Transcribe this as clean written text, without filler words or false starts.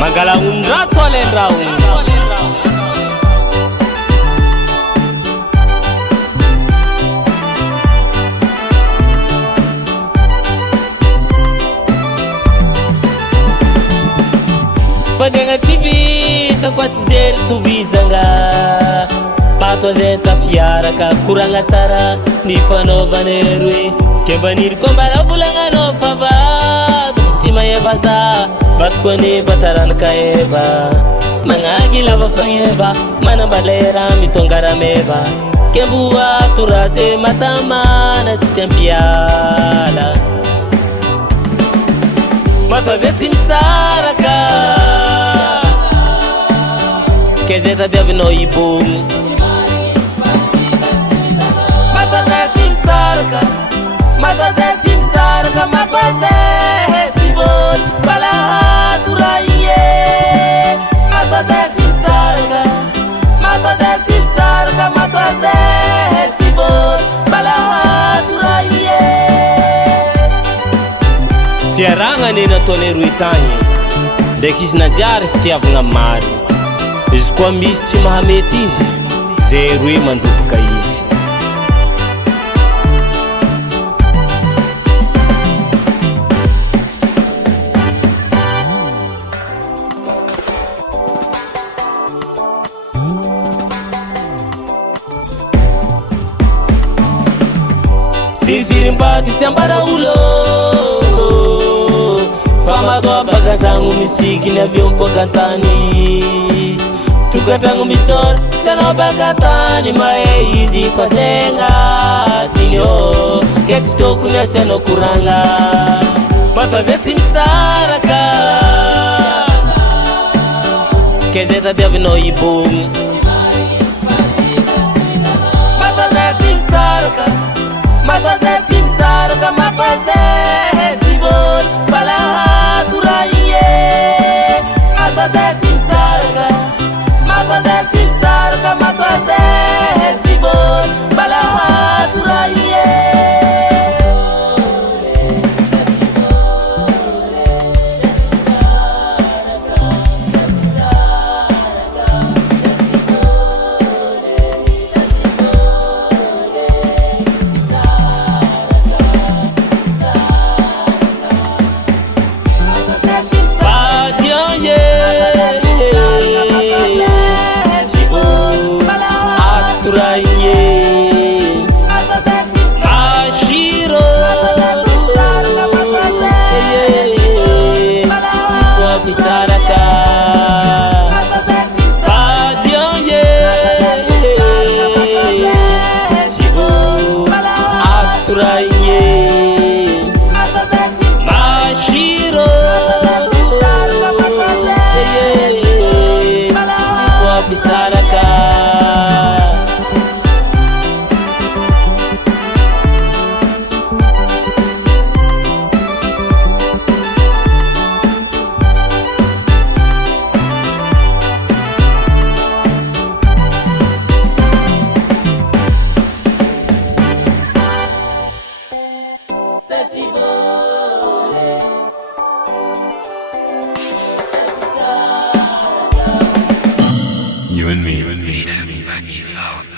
Mangalangun rato alendraun Padanga TV takwatidel tuvizanga Pato zeta fiara ka kuranga tsara ni fanovanerwe Kembaniry kombara volagna no fava Tsy mahevaza vatkone batarana ka eva Magnagy lava fagneva manambalera mitongara meva Kembua turase matamana tsy tiampiala Matavetsy misaraka Kezeta diavinao ibogno Matavetsy misaraka Matavetsy misaraka Matavetsy vôly Balahaturaie Matavetsy misaraka Matavetsy misaraka Matavetsy vôly Balahaturaie Tiaragna neny ataony roy tagny Ndraiky izy nanjary fitiavagna mary Izy koa misy tsy mahamety izy Zay roy mandoboka izy Sirimpati siambara ulo Famatoa bagatangu misiki ni avion pokantani Tukatangu michora chano bagatani mae izi fazenga Tinyo keti toku na chano kuranga Matavetsy misaraka Kezeta diavino ibogno Matavetsy misaraka Matavetsy misaraka Matavetsy vôly Balahaturaie Matavetsy misaraka Matavetsy misaraka Matavetsy vôly Balahaturaie You and me, love.